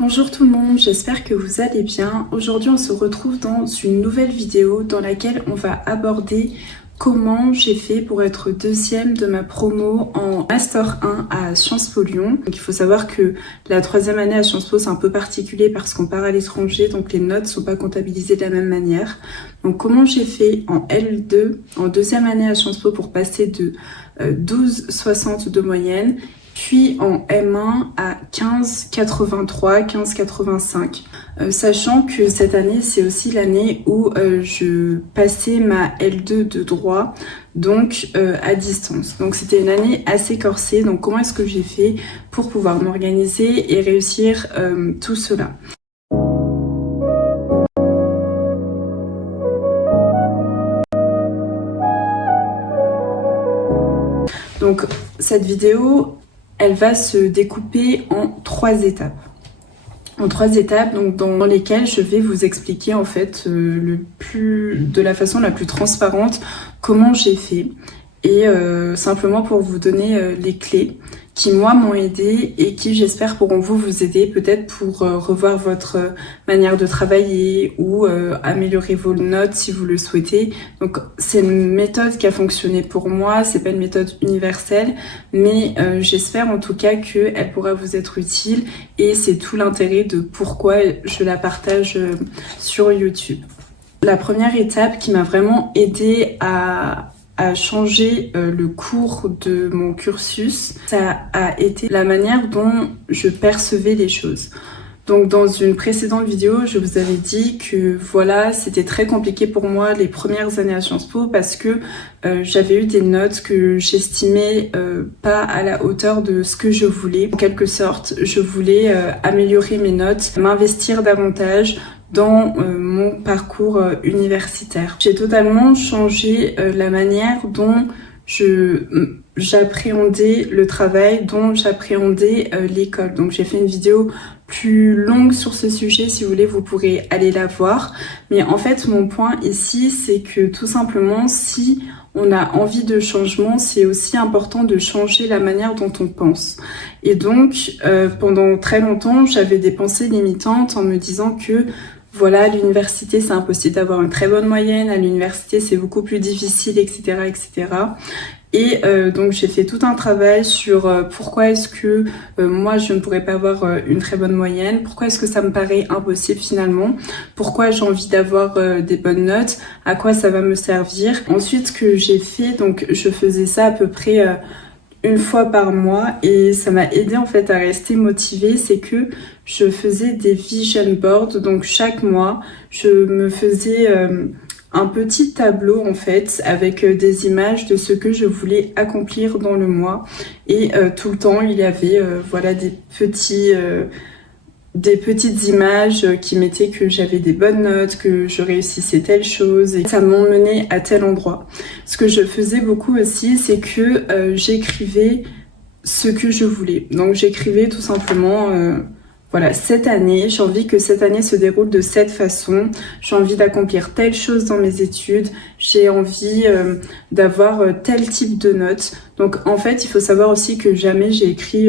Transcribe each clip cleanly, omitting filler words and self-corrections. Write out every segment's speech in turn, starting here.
Bonjour tout le monde, j'espère que vous allez bien. Aujourd'hui on se retrouve dans une nouvelle vidéo dans laquelle on va aborder comment j'ai fait pour être deuxième de ma promo en Master 1 à Sciences Po Lyon. Donc il faut savoir que la troisième année à Sciences Po c'est un peu particulier parce qu'on part à l'étranger, donc les notes ne sont pas comptabilisées de la même manière. Donc comment j'ai fait en L2, en deuxième année à Sciences Po pour passer de 12,60 de moyenne, puis en M1 à 15,83, 15,85. Sachant que cette année, c'est aussi l'année où je passais ma L2 de droit, donc à distance. Donc c'était une année assez corsée. Donc comment est-ce que j'ai fait pour pouvoir m'organiser et réussir tout cela ? Donc cette vidéo, elle va se découper en trois étapes. Donc dans lesquelles je vais vous expliquer en fait de la façon la plus transparente comment j'ai fait et simplement pour vous donner les clés qui moi m'ont aidé et qui j'espère pourront vous aider peut-être pour revoir votre manière de travailler ou améliorer vos notes si vous le souhaitez. Donc c'est une méthode qui a fonctionné pour moi, c'est pas une méthode universelle, mais j'espère en tout cas qu'elle pourra vous être utile et c'est tout l'intérêt de pourquoi je la partage sur YouTube. La première étape qui m'a vraiment aidée à changer le cours de mon cursus, ça a été la manière dont je percevais les choses. Donc dans une précédente vidéo, je vous avais dit que voilà, c'était très compliqué pour moi les premières années à Sciences Po parce que j'avais eu des notes que j'estimais pas à la hauteur de ce que je voulais. En quelque sorte, je voulais améliorer mes notes, m'investir davantage dans mon parcours universitaire. J'ai totalement changé la manière dont j'appréhendais le travail, dont j'appréhendais l'école. Donc j'ai fait une vidéo plus longue sur ce sujet, si vous voulez, vous pourrez aller la voir. Mais en fait, mon point ici, c'est que tout simplement, si on a envie de changement, c'est aussi important de changer la manière dont on pense. Et donc, pendant très longtemps, j'avais des pensées limitantes en me disant que voilà, à l'université, c'est impossible d'avoir une très bonne moyenne. À l'université, c'est beaucoup plus difficile, etc., etc. Et donc, j'ai fait tout un travail sur pourquoi est-ce que moi, je ne pourrais pas avoir une très bonne moyenne. Pourquoi est-ce que ça me paraît impossible finalement. Pourquoi j'ai envie d'avoir des bonnes notes. À quoi ça va me servir. Ensuite, ce que j'ai fait, donc je faisais ça à peu près une fois par mois et ça m'a aidé en fait à rester motivée, c'est que je faisais des vision boards, donc chaque mois je me faisais un petit tableau en fait avec des images de ce que je voulais accomplir dans le mois et tout le temps il y avait voilà des petites images qui mettaient que j'avais des bonnes notes, que je réussissais telle chose et ça m'emmenait à tel endroit. Ce que je faisais beaucoup aussi, c'est que j'écrivais ce que je voulais. Donc j'écrivais tout simplement voilà, cette année, j'ai envie que cette année se déroule de cette façon, j'ai envie d'accomplir telle chose dans mes études, j'ai envie d'avoir tel type de notes. Donc en fait, il faut savoir aussi que jamais j'ai écrit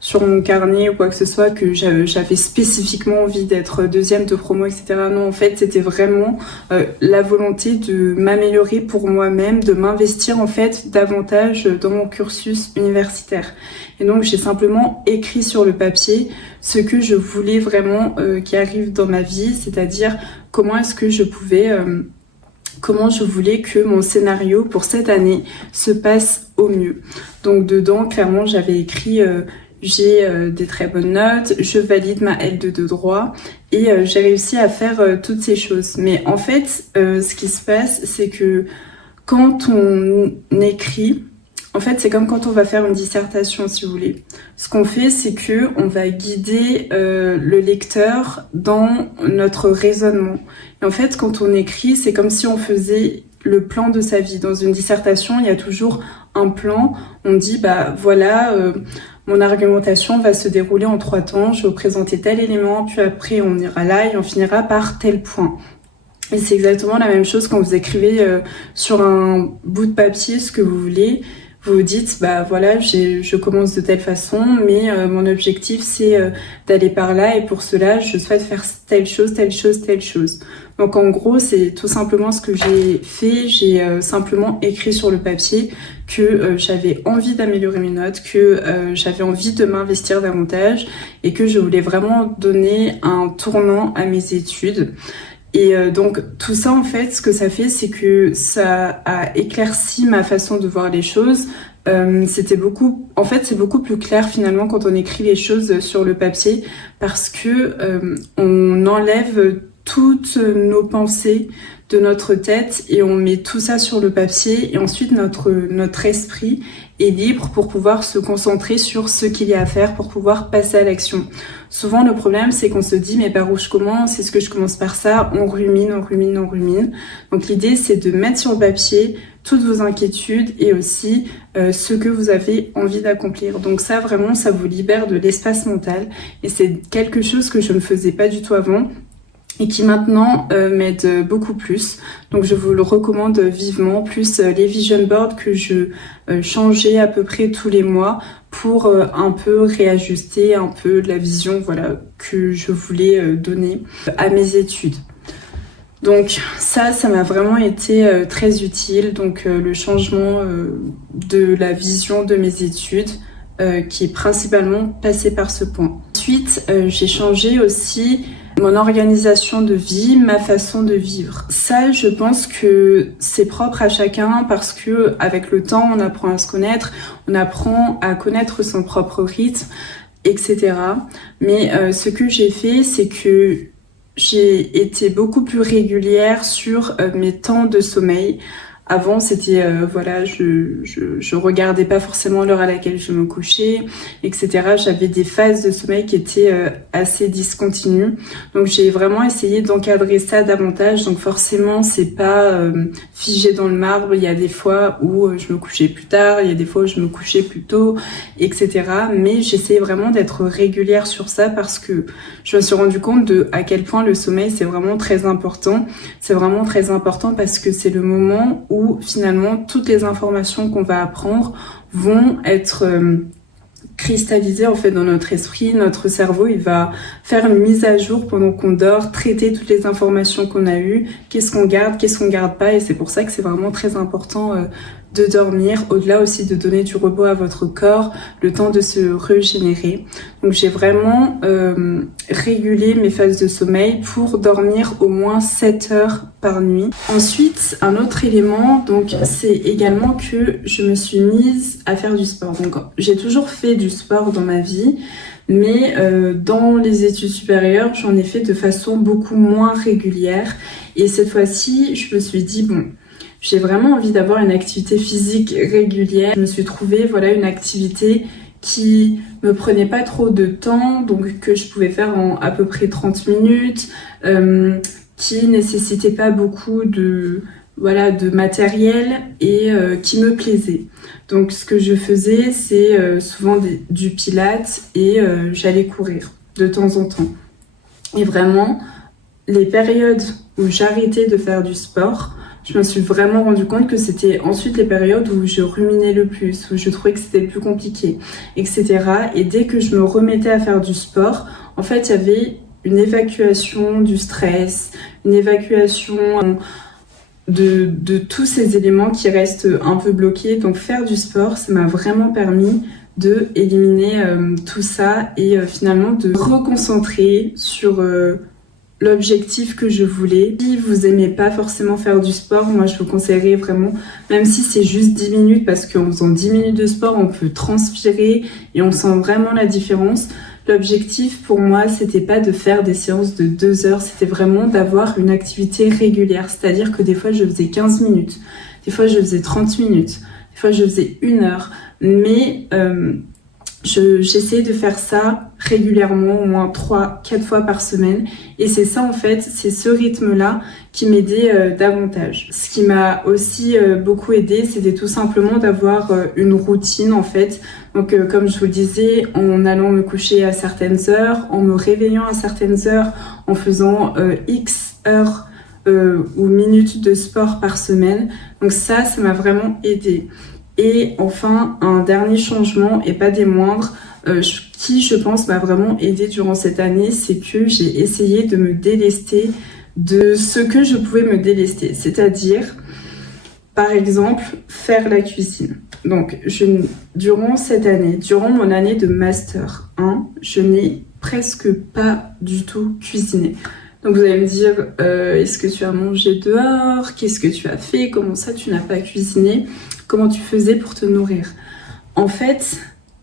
sur mon carnet ou quoi que ce soit que j'avais spécifiquement envie d'être deuxième de promo, etc. Non, en fait, c'était vraiment la volonté de m'améliorer pour moi-même, de m'investir en fait davantage dans mon cursus universitaire. Et donc j'ai simplement écrit sur le papier ce que je voulais vraiment qui arrive dans ma vie, c'est-à-dire comment est-ce que je pouvais, comment je voulais que mon scénario pour cette année se passe au mieux. Donc dedans, clairement, j'avais écrit j'ai des très bonnes notes, je valide ma L2 de droit et j'ai réussi à faire toutes ces choses. Mais en fait, ce qui se passe, c'est que quand on écrit, en fait, c'est comme quand on va faire une dissertation, si vous voulez. Ce qu'on fait, c'est que on va guider le lecteur dans notre raisonnement. Et en fait, quand on écrit, c'est comme si on faisait le plan de sa vie. Dans une dissertation, il y a toujours un plan. On dit, bah voilà, mon argumentation va se dérouler en 3 temps. Je vais vous présenter tel élément, puis après on ira là et on finira par tel point. Et c'est exactement la même chose quand vous écrivez sur un bout de papier ce que vous voulez. vous vous dites, bah voilà, je commence de telle façon, mais mon objectif c'est d'aller par là, et pour cela, je souhaite faire telle chose, telle chose, telle chose. Donc en gros, c'est tout simplement ce que j'ai fait. J'ai simplement écrit sur le papier que j'avais envie d'améliorer mes notes, que j'avais envie de m'investir davantage et que je voulais vraiment donner un tournant à mes études. Et donc tout ça en fait, ce que ça fait, c'est que ça a éclairci ma façon de voir les choses. C'est beaucoup plus clair finalement quand on écrit les choses sur le papier, parce que on enlève toutes nos pensées de notre tête et on met tout ça sur le papier, et ensuite notre esprit est libre pour pouvoir se concentrer sur ce qu'il y a à faire, pour pouvoir passer à l'action. Souvent le problème c'est qu'on se dit mais par où je commence, est-ce que je commence par ça, on rumine. Donc l'idée c'est de mettre sur le papier toutes vos inquiétudes et aussi ce que vous avez envie d'accomplir. Donc ça vraiment, ça vous libère de l'espace mental, et c'est quelque chose que je ne faisais pas du tout avant et qui maintenant m'aide beaucoup plus. Donc je vous le recommande vivement, plus les vision boards que je changeais à peu près tous les mois pour un peu réajuster un peu la vision, voilà, que je voulais donner à mes études. Donc ça m'a vraiment été très utile, donc le changement de la vision de mes études qui est principalement passé par ce point. Ensuite, j'ai changé aussi mon organisation de vie, ma façon de vivre. Ça, je pense que c'est propre à chacun, parce que avec le temps, on apprend à se connaître, on apprend à connaître son propre rythme, etc. Mais ce que j'ai fait, c'est que j'ai été beaucoup plus régulière sur mes temps de sommeil. Avant, c'était voilà, je regardais pas forcément l'heure à laquelle je me couchais, etc. J'avais des phases de sommeil qui étaient assez discontinues. Donc j'ai vraiment essayé d'encadrer ça davantage. Donc forcément, c'est pas figé dans le marbre. Il y a des fois où je me couchais plus tard, il y a des fois où je me couchais plus tôt, etc. Mais j'essayais vraiment d'être régulière sur ça, parce que je me suis rendu compte de à quel point le sommeil c'est vraiment très important. C'est vraiment très important parce que c'est le moment où finalement toutes les informations qu'on va apprendre vont être cristallisées en fait dans notre esprit. Notre cerveau, il va faire une mise à jour pendant qu'on dort, traiter toutes les informations qu'on a eues, qu'est-ce qu'on garde pas, et c'est pour ça que c'est vraiment très important de dormir, au-delà aussi de donner du repos à votre corps, le temps de se régénérer. Donc j'ai vraiment régulé mes phases de sommeil pour dormir au moins 7 heures par nuit. Ensuite, un autre élément, donc c'est également que je me suis mise à faire du sport. Donc j'ai toujours fait du sport dans ma vie, mais dans les études supérieures, j'en ai fait de façon beaucoup moins régulière. Et cette fois-ci, je me suis dit, bon, j'ai vraiment envie d'avoir une activité physique régulière. Je me suis trouvé voilà, une activité qui me prenait pas trop de temps, donc que je pouvais faire en à peu près 30 minutes, qui nécessitait pas beaucoup de matériel et qui me plaisait. Donc ce que je faisais, c'est souvent du pilates et j'allais courir de temps en temps. Et vraiment, les périodes où j'arrêtais de faire du sport, je me suis vraiment rendu compte que c'était ensuite les périodes où je ruminais le plus, où je trouvais que c'était le plus compliqué, etc. Et dès que je me remettais à faire du sport, en fait, il y avait une évacuation du stress, une évacuation de tous ces éléments qui restent un peu bloqués. Donc faire du sport, ça m'a vraiment permis de éliminer tout ça et finalement de reconcentrer sur l'objectif que je voulais. Si vous aimez pas forcément faire du sport, moi je vous conseillerais vraiment, même si c'est juste 10 minutes, parce qu'en faisant 10 minutes de sport, on peut transpirer et on sent vraiment la différence. L'objectif pour moi, c'était pas de faire des séances de 2 heures, c'était vraiment d'avoir une activité régulière. C'est-à-dire que des fois je faisais 15 minutes, des fois je faisais 30 minutes, des fois je faisais 1 heure, mais j'essayais de faire ça régulièrement, au moins 3-4 fois par semaine. Et c'est ça en fait, c'est ce rythme-là qui m'aidait davantage. Ce qui m'a aussi beaucoup aidé, c'était tout simplement d'avoir une routine en fait. Donc comme je vous le disais, en allant me coucher à certaines heures, en me réveillant à certaines heures, en faisant X heures ou minutes de sport par semaine. Donc ça m'a vraiment aidé. Et enfin, un dernier changement, et pas des moindres, qui je pense m'a vraiment aidé durant cette année, c'est que j'ai essayé de me délester de ce que je pouvais me délester. C'est-à-dire, par exemple, faire la cuisine. Donc, durant cette année, durant mon année de Master 1, je n'ai presque pas du tout cuisiné. Donc vous allez me dire, est-ce que tu as mangé dehors? Qu'est-ce que tu as fait? Comment ça tu n'as pas cuisiné? Comment tu faisais pour te nourrir? En fait,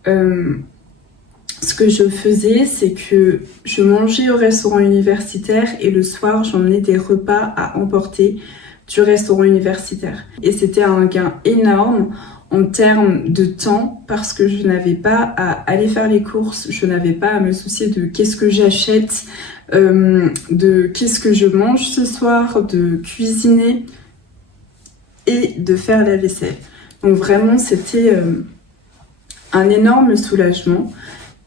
ce que je faisais, c'est que je mangeais au restaurant universitaire et le soir, j'emmenais des repas à emporter du restaurant universitaire. Et c'était un gain énorme en termes de temps parce que je n'avais pas à aller faire les courses, je n'avais pas à me soucier de qu'est-ce que j'achète, de qu'est-ce que je mange ce soir, de cuisiner et de faire la vaisselle. Donc vraiment, c'était un énorme soulagement.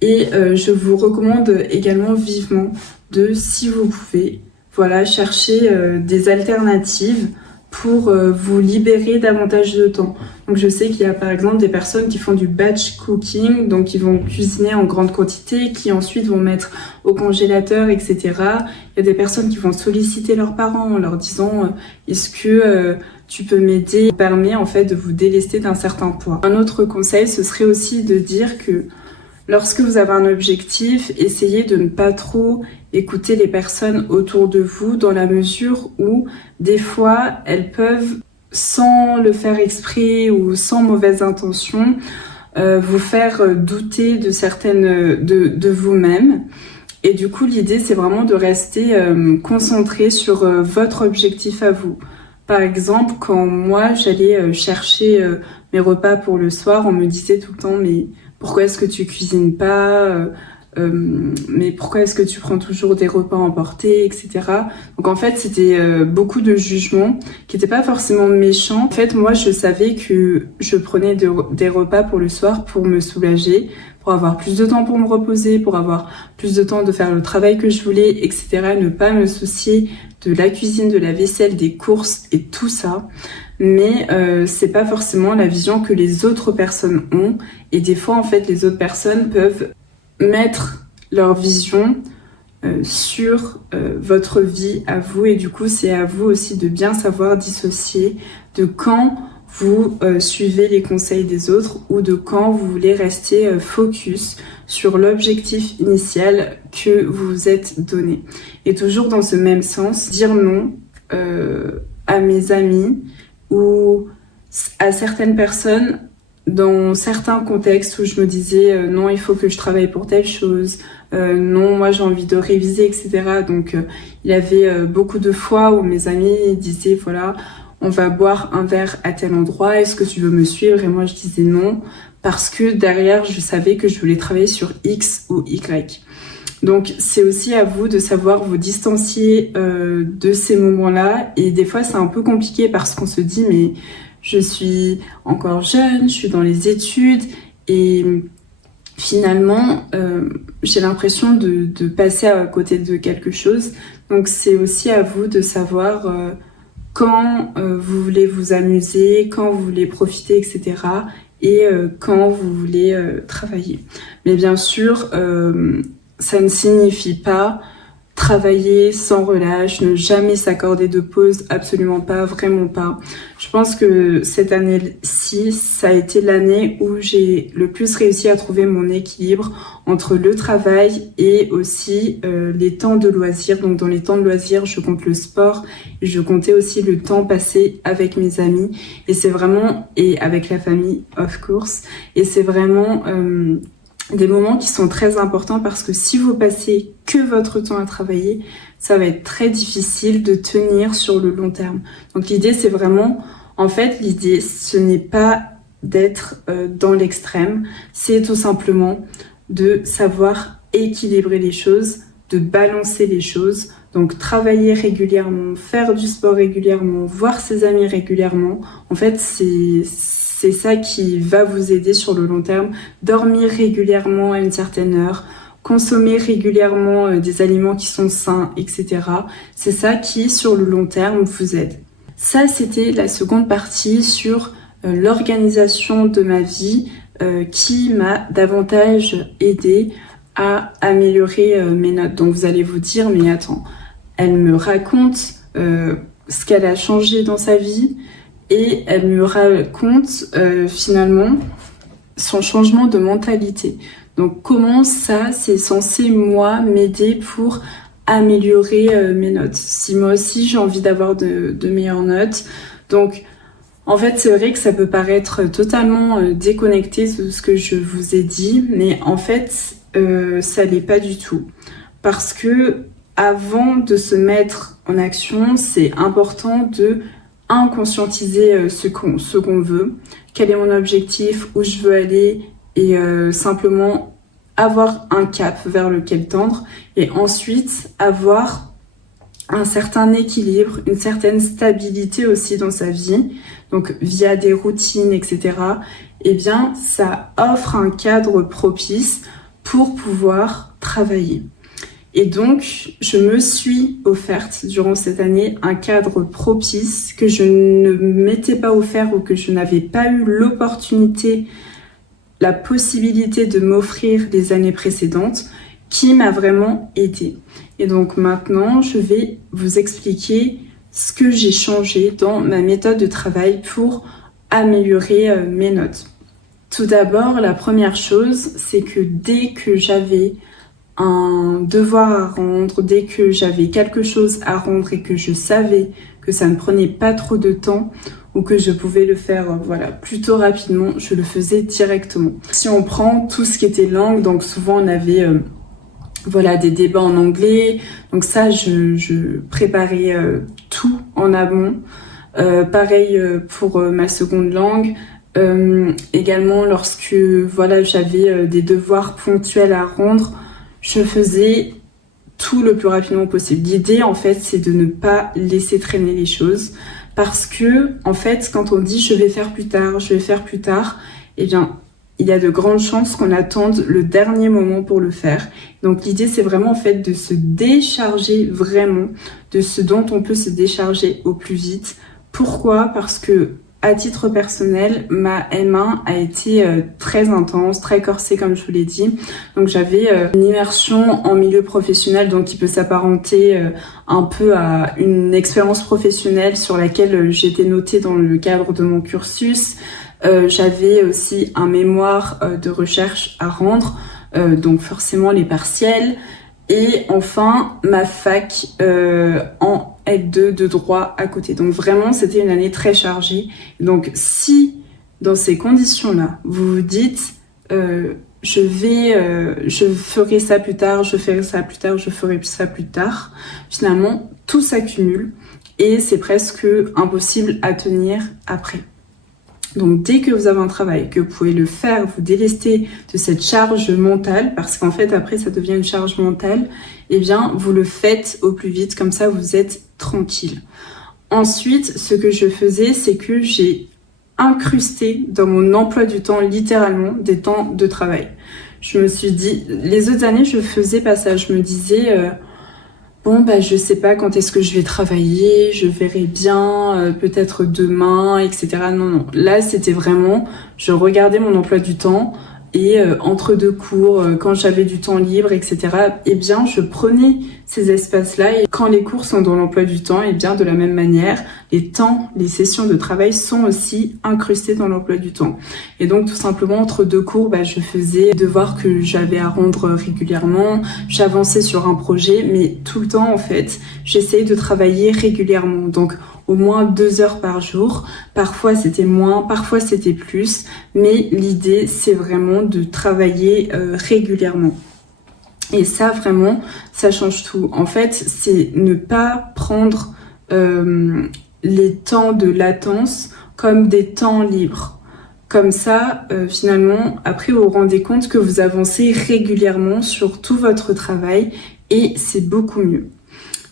Et je vous recommande également vivement de, si vous pouvez, voilà, chercher des alternatives pour vous libérer davantage de temps. Donc je sais qu'il y a par exemple des personnes qui font du batch cooking, donc ils vont cuisiner en grande quantité, qui ensuite vont mettre au congélateur, etc. Il y a des personnes qui vont solliciter leurs parents en leur disant est-ce que tu peux m'aider? Ça permet en fait de vous délester d'un certain poids. Un autre conseil, ce serait aussi de dire que lorsque vous avez un objectif, essayez de ne pas trop écouter les personnes autour de vous dans la mesure où des fois elles peuvent, sans le faire exprès ou sans mauvaise intention, vous faire douter de certaines de vous-même. Et du coup, l'idée, c'est vraiment de rester concentré sur votre objectif à vous. Par exemple, quand moi, j'allais chercher mes repas pour le soir, on me disait tout le temps « mais pourquoi est-ce que tu cuisines pas mais pourquoi est-ce que tu prends toujours des repas emportés, etc. » Donc en fait, c'était beaucoup de jugements qui n'étaient pas forcément méchants. En fait, moi, je savais que je prenais des repas pour le soir pour me soulager, pour avoir plus de temps pour me reposer, pour avoir plus de temps de faire le travail que je voulais, etc. Ne pas me soucier de la cuisine, de la vaisselle, des courses et tout ça. Mais c'est pas forcément la vision que les autres personnes ont. Et des fois, en fait, les autres personnes peuvent mettre leur vision sur votre vie à vous. Et du coup, c'est à vous aussi de bien savoir dissocier de quand vous suivez les conseils des autres ou de quand vous voulez rester focus sur l'objectif initial que vous vous êtes donné. Et toujours dans ce même sens, dire non à mes amis ou à certaines personnes dans certains contextes où je me disais non, il faut que je travaille pour telle chose, non, moi j'ai envie de réviser, etc. Donc il y avait beaucoup de fois où mes amis disaient voilà, on va boire un verre à tel endroit, est-ce que tu veux me suivre? Et moi je disais non, parce que derrière je savais que je voulais travailler sur X ou Y. Donc c'est aussi à vous de savoir vous distancier de ces moments-là. Et des fois c'est un peu compliqué parce qu'on se dit mais je suis encore jeune, je suis dans les études et finalement j'ai l'impression de passer à côté de quelque chose. Donc c'est aussi à vous de savoir quand vous voulez vous amuser, quand vous voulez profiter, etc. Et quand vous voulez travailler. Mais bien sûr, ça ne signifie pas travailler sans relâche, ne jamais s'accorder de pause, absolument pas, vraiment pas. Je pense que cette année-ci, ça a été l'année où j'ai le plus réussi à trouver mon équilibre entre le travail et aussi les temps de loisirs. Donc dans les temps de loisirs, je compte le sport et je comptais aussi le temps passé avec mes amis. Et c'est vraiment, et avec la famille, of course, et c'est vraiment des moments qui sont très importants parce que si vous passez que votre temps à travailler, ça va être très difficile de tenir sur le long terme. Donc l'idée, c'est vraiment, en fait, l'idée, ce n'est pas d'être dans l'extrême, c'est tout simplement de savoir équilibrer les choses, de balancer les choses. Donc travailler régulièrement, faire du sport régulièrement, voir ses amis régulièrement, en fait, c'est ça qui va vous aider sur le long terme. Dormir régulièrement à une certaine heure, consommer régulièrement des aliments qui sont sains, etc. C'est ça qui, sur le long terme, vous aide. Ça, c'était la seconde partie sur l'organisation de ma vie qui m'a davantage aidé à améliorer mes notes. Donc vous allez vous dire, mais attends, elle me raconte ce qu'elle a changé dans sa vie et elle me raconte finalement son changement de mentalité. Donc comment ça, c'est censé, moi, m'aider pour améliorer mes notes. Si moi aussi j'ai envie d'avoir de meilleures notes. Donc en fait, c'est vrai que ça peut paraître totalement déconnecté de ce que je vous ai dit, mais en fait, ça l'est pas du tout. Parce que avant de se mettre en action, c'est important de conscientiser ce qu'on veut, quel est mon objectif, où je veux aller, et simplement avoir un cap vers lequel tendre, et ensuite avoir un certain équilibre, une certaine stabilité aussi dans sa vie, donc via des routines, etc. Eh bien, ça offre un cadre propice pour pouvoir travailler. Et donc, je me suis offerte durant cette année un cadre propice que je ne m'étais pas offert ou que je n'avais pas eu l'opportunité, la possibilité de m'offrir les années précédentes, qui m'a vraiment aidée. Et donc maintenant, je vais vous expliquer ce que j'ai changé dans ma méthode de travail pour améliorer mes notes. Tout d'abord, la première chose, c'est que dès que j'avais un devoir à rendre, dès que j'avais quelque chose à rendre et que je savais que ça ne prenait pas trop de temps ou que je pouvais le faire plutôt rapidement, je le faisais directement. Si on prend tout ce qui était langue, donc souvent on avait des débats en anglais, donc ça je préparais tout en amont. Pareil pour ma seconde langue. Également lorsque j'avais des devoirs ponctuels à rendre, je faisais tout le plus rapidement possible. L'idée en fait c'est de ne pas laisser traîner les choses, parce que en fait quand on dit je vais faire plus tard, eh bien il y a de grandes chances qu'on attende le dernier moment pour le faire. Donc l'idée c'est vraiment en fait de se décharger vraiment de ce dont on peut se décharger au plus vite. Pourquoi ? Parce que à titre personnel, ma M1 a été très intense, très corsée comme je vous l'ai dit. Donc j'avais une immersion en milieu professionnel, donc qui peut s'apparenter un peu à une expérience professionnelle sur laquelle j'étais notée dans le cadre de mon cursus. J'avais aussi un mémoire de recherche à rendre, donc forcément les partiels. Et enfin, ma fac en L2 de droit à côté. Donc vraiment, c'était une année très chargée. Donc si, dans ces conditions-là, vous vous dites je ferai ça plus tard, je ferai ça plus tard, je ferai ça plus tard, finalement, tout s'accumule et c'est presque impossible à tenir après. Donc dès que vous avez un travail, que vous pouvez le faire, vous délester de cette charge mentale, parce qu'en fait après ça devient une charge mentale, eh bien vous le faites au plus vite, comme ça vous êtes tranquille. Ensuite, ce que je faisais, c'est que j'ai incrusté dans mon emploi du temps, littéralement, des temps de travail. Je me suis dit, les autres années je faisais pas ça, je me disais... je sais pas quand est-ce que je vais travailler, je verrai bien, peut-être demain, etc. Non. Là, c'était vraiment, je regardais mon emploi du temps et entre deux cours, quand j'avais du temps libre, etc. Eh bien, je prenais ces espaces-là et quand les cours sont dans l'emploi du temps, eh bien, de la même manière, les sessions de travail sont aussi incrustées dans l'emploi du temps. Et donc, tout simplement, entre deux cours, je faisais des devoirs que j'avais à rendre régulièrement, j'avançais sur un projet, mais tout le temps, en fait, j'essayais de travailler régulièrement. Donc, au moins 2 heures par jour. Parfois, c'était moins, parfois, c'était plus. Mais l'idée, c'est vraiment de travailler régulièrement. Et ça, vraiment, ça change tout. En fait, c'est ne pas prendre les temps de latence comme des temps libres. Comme ça, finalement, après, vous vous rendez compte que vous avancez régulièrement sur tout votre travail et c'est beaucoup mieux.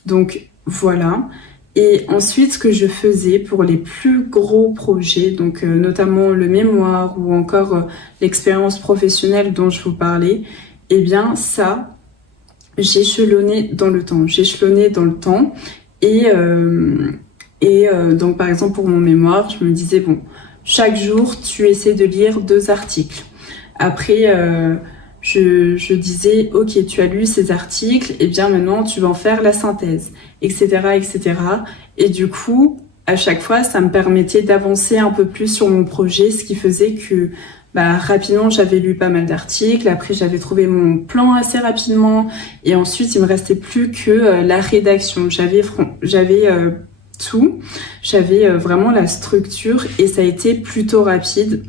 Donc, voilà. Et ensuite, ce que je faisais pour les plus gros projets, donc notamment le mémoire ou encore l'expérience professionnelle dont je vous parlais, eh bien ça, j'échelonnais dans le temps. Et donc par exemple pour mon mémoire, je me disais chaque jour, tu essaies de lire 2 articles. Après, je disais, ok, tu as lu ces articles, et bien maintenant, tu vas en faire la synthèse, etc., etc. Et du coup, à chaque fois, ça me permettait d'avancer un peu plus sur mon projet, ce qui faisait que rapidement, j'avais lu pas mal d'articles. Après, j'avais trouvé mon plan assez rapidement. Et ensuite, il me restait plus que la rédaction. J'avais tout. J'avais vraiment la structure et ça a été plutôt rapide.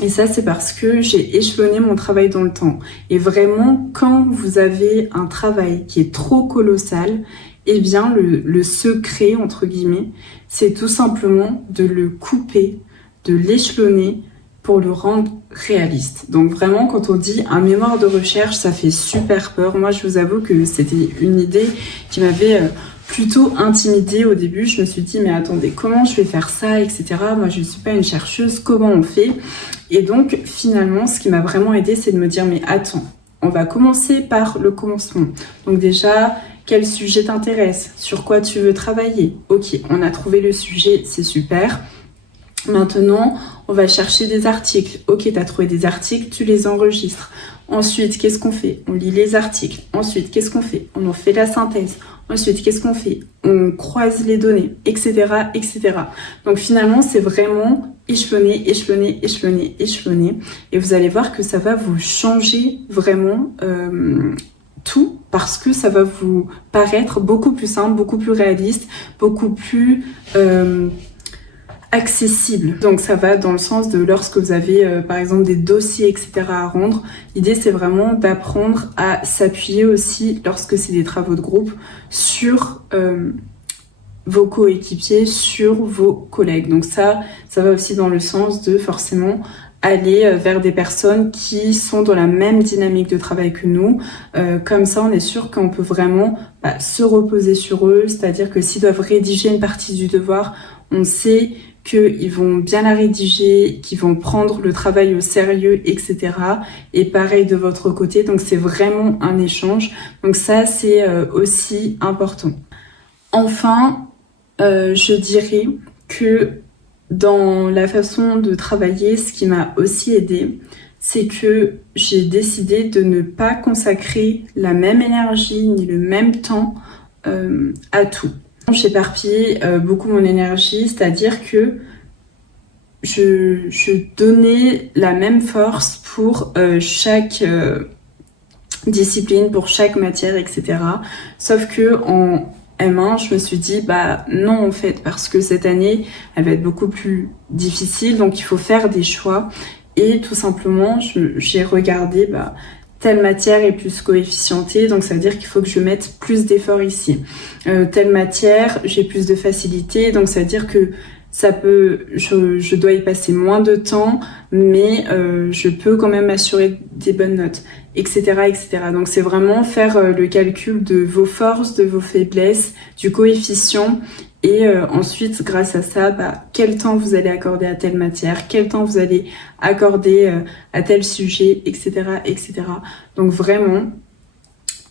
Et ça, c'est parce que j'ai échelonné mon travail dans le temps. Et vraiment, quand vous avez un travail qui est trop colossal, eh bien, le secret, entre guillemets, c'est tout simplement de le couper, de l'échelonner pour le rendre réaliste. Donc vraiment, quand on dit un mémoire de recherche, ça fait super peur. Moi, je vous avoue que c'était une idée qui m'avait plutôt intimidée au début. Je me suis dit, mais attendez, comment je vais faire ça, etc. Moi, je ne suis pas une chercheuse, comment on fait? Et donc, finalement, ce qui m'a vraiment aidée, c'est de me dire, mais attends, on va commencer par le commencement. Donc déjà, quel sujet t'intéresse? Sur quoi tu veux travailler? Ok, on a trouvé le sujet, c'est super. Maintenant, on va chercher des articles. Ok, tu as trouvé des articles, tu les enregistres. Ensuite, qu'est-ce qu'on fait? On lit les articles. Ensuite, qu'est-ce qu'on fait? On en fait la synthèse. Ensuite, qu'est-ce qu'on fait? On croise les données, etc., etc. Donc finalement, c'est vraiment échelonner, échelonner, échelonner, échelonner. Et vous allez voir que ça va vous changer vraiment tout, parce que ça va vous paraître beaucoup plus simple, beaucoup plus réaliste, beaucoup plus accessible. Donc ça va dans le sens de lorsque vous avez par exemple des dossiers, etc. à rendre, l'idée c'est vraiment d'apprendre à s'appuyer aussi, lorsque c'est des travaux de groupe, sur vos coéquipiers, sur vos collègues. Donc ça va aussi dans le sens de forcément aller vers des personnes qui sont dans la même dynamique de travail que nous. Comme ça, on est sûr qu'on peut vraiment se reposer sur eux, c'est-à-dire que s'ils doivent rédiger une partie du devoir, on sait qu'ils vont bien la rédiger, qu'ils vont prendre le travail au sérieux, etc. Et pareil de votre côté, donc c'est vraiment un échange. Donc ça, c'est aussi important. Enfin, je dirais que dans la façon de travailler, ce qui m'a aussi aidée, c'est que j'ai décidé de ne pas consacrer la même énergie ni le même temps à tout. J'éparpillais beaucoup mon énergie, c'est-à-dire que je donnais la même force pour chaque discipline, pour chaque matière, etc. Sauf que en M1, je me suis dit, non en fait, parce que cette année, elle va être beaucoup plus difficile, donc il faut faire des choix. Et tout simplement, j'ai regardé, telle matière est plus coefficientée, donc ça veut dire qu'il faut que je mette plus d'efforts ici. Telle matière, j'ai plus de facilité, donc ça veut dire que je dois y passer moins de temps, mais je peux quand même m'assurer des bonnes notes, etc., etc. Donc c'est vraiment faire le calcul de vos forces, de vos faiblesses, du coefficient, et ensuite, grâce à ça, quel temps vous allez accorder à telle matière, quel temps vous allez accorder à tel sujet, etc., etc. Donc vraiment,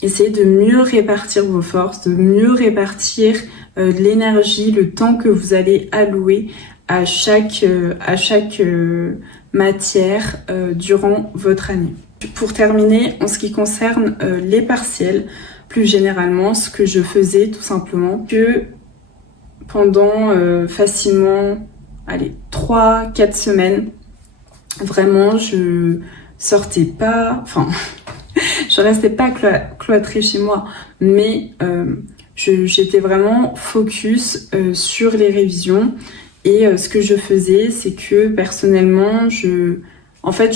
essayez de mieux répartir vos forces, de mieux répartir l'énergie, le temps que vous allez allouer à chaque matière durant votre année. Pour terminer, en ce qui concerne les partiels, plus généralement, ce que je faisais tout simplement, que pendant facilement 3-4 semaines, vraiment je sortais pas, je restais pas cloîtrée chez moi, mais j'étais vraiment focus sur les révisions. Et ce que je faisais, c'est que personnellement, je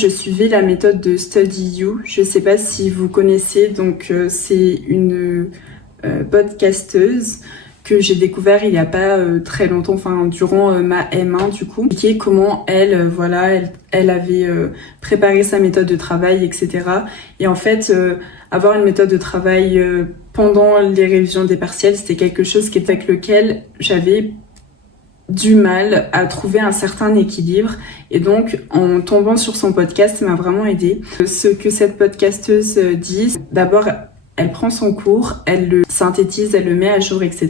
suivais la méthode de StudyU. Je sais pas si vous connaissez, donc c'est une podcasteuse que j'ai découvert il y a pas très longtemps, durant ma M1 du coup, qui est comment elle avait préparé sa méthode de travail, etc. Et en fait, avoir une méthode de travail pendant les révisions des partiels, c'était quelque chose avec lequel j'avais du mal à trouver un certain équilibre, et donc en tombant sur son podcast, ça m'a vraiment aidé. Ce que cette podcasteuse dit, d'abord, elle prend son cours, elle le synthétise, elle le met à jour, etc.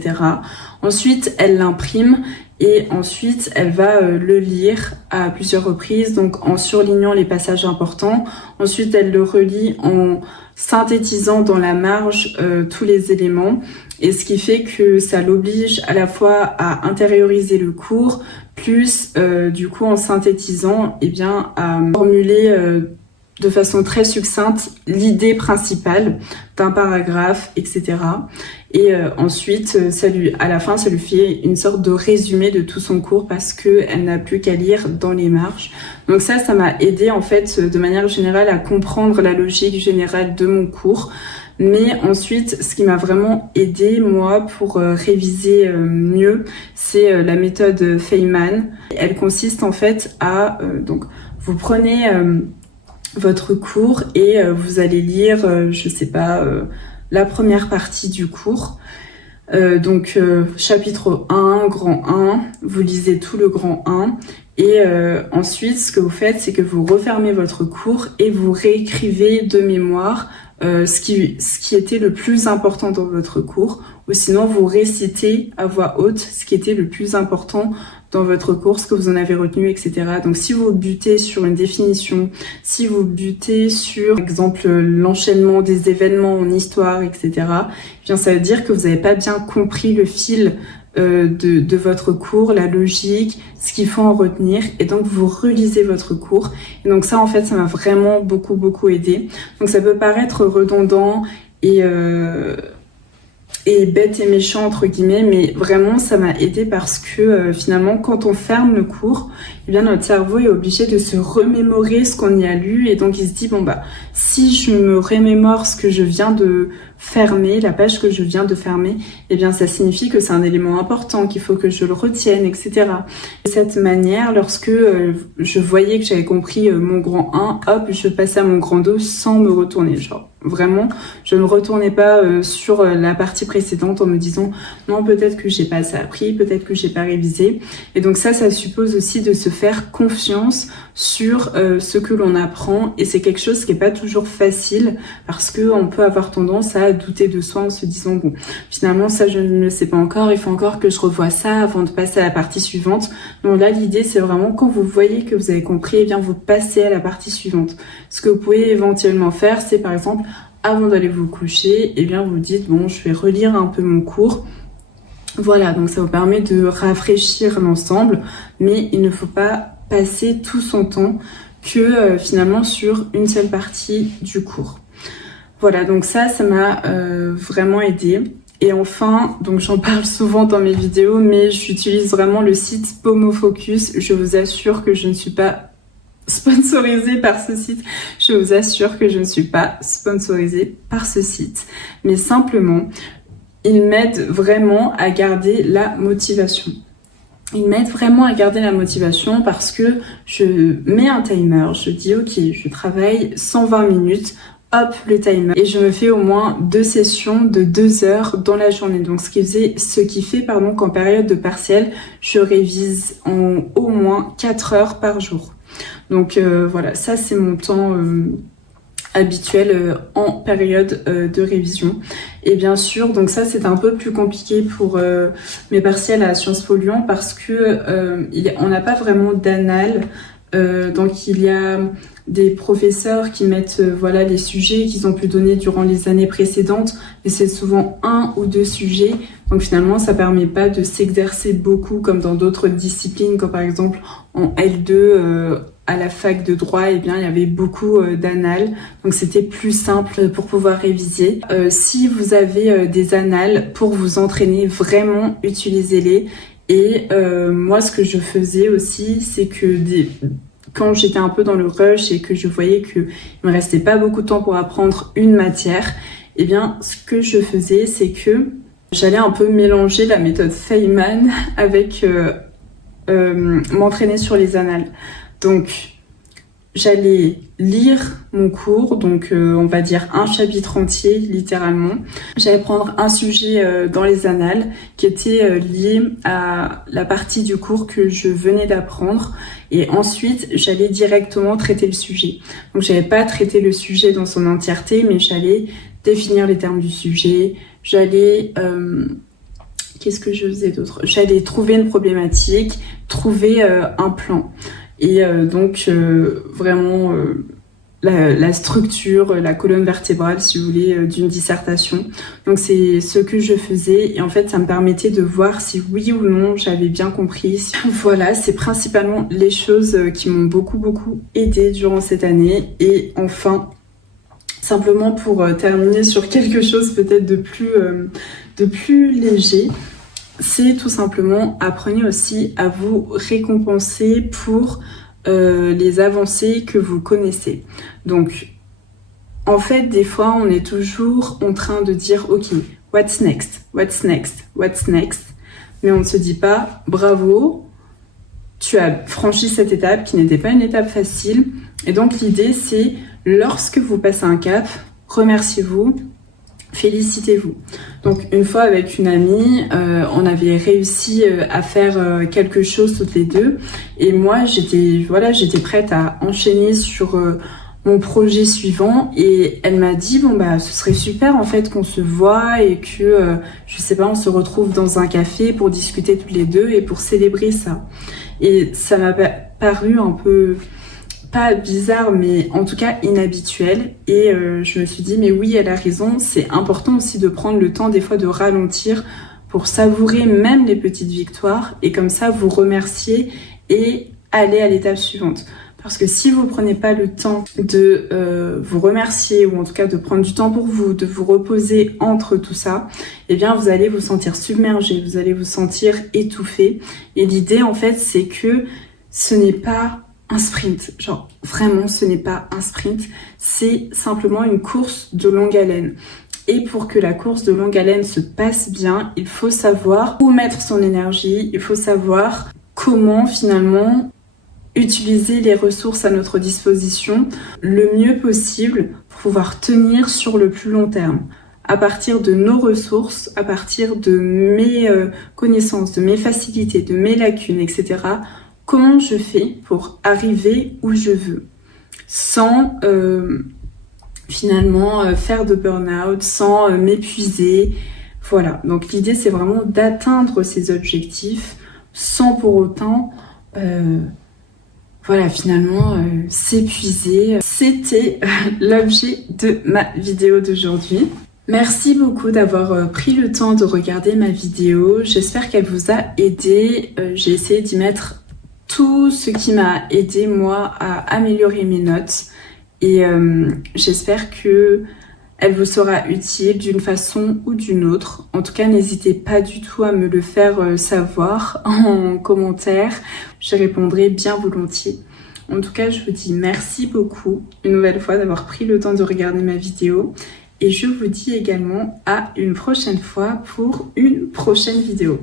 Ensuite, elle l'imprime et ensuite, elle va le lire à plusieurs reprises, donc en surlignant les passages importants. Ensuite, elle le relit en synthétisant dans la marge tous les éléments. Et ce qui fait que ça l'oblige à la fois à intérioriser le cours, plus du coup en synthétisant, eh bien, à formuler de façon très succincte l'idée principale d'un paragraphe, etc. Et ensuite, à la fin, ça lui fait une sorte de résumé de tout son cours parce qu'elle n'a plus qu'à lire dans les marges. Donc ça m'a aidé en fait de manière générale à comprendre la logique générale de mon cours. Mais ensuite, ce qui m'a vraiment aidé moi pour réviser mieux, c'est la méthode Feynman. Elle consiste en fait à donc vous prenez votre cours et vous allez lire, je sais pas, la première partie du cours. Donc chapitre 1, grand 1, vous lisez tout le grand 1 et ensuite ce que vous faites c'est que vous refermez votre cours et vous réécrivez de mémoire ce qui était le plus important dans votre cours, ou sinon vous récitez à voix haute ce qui était le plus important dans votre cours, ce que vous en avez retenu, etc. Donc si vous butez sur une définition, si vous butez sur, par exemple, l'enchaînement des événements en histoire, etc., eh bien ça veut dire que vous n'avez pas bien compris le fil de votre cours, la logique, ce qu'il faut en retenir, et donc vous relisez votre cours. Et donc ça en fait ça m'a vraiment beaucoup aidé. Donc ça peut paraître redondant et bête et méchant entre guillemets, mais vraiment ça m'a aidé parce que finalement quand on ferme le cours, eh bien notre cerveau est obligé de se remémorer ce qu'on y a lu, et donc il se dit bon bah si je me remémore ce que je viens de fermer, la page que je viens de fermer, eh bien ça signifie que c'est un élément important, qu'il faut que je le retienne, etc. De cette manière, lorsque je voyais que j'avais compris mon grand 1, hop, je passais à mon grand 2 sans me retourner. Genre vraiment, je ne retournais pas sur la partie précédente en me disant non, peut-être que j'ai pas assez appris, peut-être que j'ai pas révisé. Et donc ça suppose aussi de se faire confiance sur ce que l'on apprend, et c'est quelque chose qui est pas toujours facile parce que on peut avoir tendance à douter de soi en se disant bon finalement ça je ne le sais pas encore, il faut encore que je revoie ça avant de passer à la partie suivante. Donc là l'idée c'est vraiment quand vous voyez que vous avez compris, eh bien vous passez à la partie suivante. Ce que vous pouvez éventuellement faire c'est par exemple avant d'aller vous coucher, eh bien vous dites bon je vais relire un peu mon cours. Voilà, donc ça vous permet de rafraîchir l'ensemble, mais il ne faut pas passer tout son temps que finalement sur une seule partie du cours. Voilà, donc ça m'a vraiment aidé. Et enfin, donc j'en parle souvent dans mes vidéos, mais j'utilise vraiment le site Pomofocus. Je vous assure que je ne suis pas sponsorisée par ce site. Je vous assure que je ne suis pas sponsorisée par ce site. Mais simplement, il m'aide vraiment à garder la motivation. Il m'aide vraiment à garder la motivation parce que je mets un timer, je dis ok, je travaille 120 minutes, hop le timer, et je me fais au moins 2 sessions de 2 heures dans la journée. Donc ce qui fait qu'en période de partiel, je révise en au moins 4 heures par jour. Donc voilà, ça c'est mon temps habituel en période de révision. Et bien sûr, donc ça c'est un peu plus compliqué pour mes partiels à Sciences Po Lyon parce que on n'a pas vraiment d'annales. Donc il y a des professeurs qui mettent voilà les sujets qu'ils ont pu donner durant les années précédentes, mais c'est souvent 1 ou 2 sujets. Donc finalement ça permet pas de s'exercer beaucoup comme dans d'autres disciplines, comme par exemple en L2 à la fac de droit, eh bien il y avait beaucoup d'annales, donc c'était plus simple pour pouvoir réviser. Si vous avez des annales pour vous entraîner, vraiment utilisez-les. Et moi ce que je faisais aussi, c'est que quand j'étais un peu dans le rush et que je voyais qu'il me restait pas beaucoup de temps pour apprendre une matière, eh bien ce que je faisais c'est que j'allais un peu mélanger la méthode Feynman avec m'entraîner sur les annales. Donc j'allais lire mon cours, donc on va dire un chapitre entier littéralement. J'allais prendre un sujet dans les annales qui était lié à la partie du cours que je venais d'apprendre, et ensuite j'allais directement traiter le sujet. Donc j'allais pas traiter le sujet dans son entièreté, mais j'allais définir les termes du sujet, j'allais... qu'est-ce que je faisais d'autre? J'allais trouver une problématique, trouver un plan. Et vraiment la structure, la colonne vertébrale, si vous voulez, d'une dissertation. Donc c'est ce que je faisais et en fait ça me permettait de voir si oui ou non j'avais bien compris. Voilà, c'est principalement les choses qui m'ont beaucoup aidé durant cette année. Et enfin, simplement pour terminer sur quelque chose peut-être de plus léger, c'est tout simplement apprenez aussi à vous récompenser pour les avancées que vous connaissez. Donc en fait des fois on est toujours en train de dire ok, what's next, mais on ne se dit pas bravo, tu as franchi cette étape qui n'était pas une étape facile. Et donc l'idée c'est lorsque vous passez un cap, remerciez-vous, félicitez-vous. Donc une fois avec une amie, on avait réussi à faire quelque chose toutes les deux et moi j'étais prête à enchaîner sur mon projet suivant et elle m'a dit bon bah ce serait super en fait qu'on se voit et que je sais pas, on se retrouve dans un café pour discuter toutes les deux et pour célébrer ça. Et ça m'a paru un peu pas bizarre, mais en tout cas inhabituel. Et je me suis dit, mais oui, elle a raison, c'est important aussi de prendre le temps des fois de ralentir pour savourer même les petites victoires et comme ça vous remercier et aller à l'étape suivante. Parce que si vous prenez pas le temps de vous remercier ou en tout cas de prendre du temps pour vous, de vous reposer entre tout ça, eh bien vous allez vous sentir submergé, vous allez vous sentir étouffé. Et l'idée en fait c'est que ce n'est pas un sprint, genre vraiment ce n'est pas un sprint, c'est simplement une course de longue haleine. Et pour que la course de longue haleine se passe bien, il faut savoir où mettre son énergie, il faut savoir comment finalement utiliser les ressources à notre disposition le mieux possible pour pouvoir tenir sur le plus long terme. À partir de nos ressources, à partir de mes connaissances, de mes facilités, de mes lacunes, etc., comment je fais pour arriver où je veux sans finalement faire de burn-out, sans m'épuiser. Voilà, donc l'idée c'est vraiment d'atteindre ces objectifs sans pour autant finalement s'épuiser. C'était l'objet de ma vidéo d'aujourd'hui. Merci beaucoup d'avoir pris le temps de regarder ma vidéo. J'espère qu'elle vous a aidé. J'ai essayé d'y mettre tout ce qui m'a aidé moi à améliorer mes notes et j'espère que elle vous sera utile d'une façon ou d'une autre. En tout cas, n'hésitez pas du tout à me le faire savoir en commentaire. Je répondrai bien volontiers. En tout cas, je vous dis merci beaucoup une nouvelle fois d'avoir pris le temps de regarder ma vidéo et je vous dis également à une prochaine fois pour une prochaine vidéo.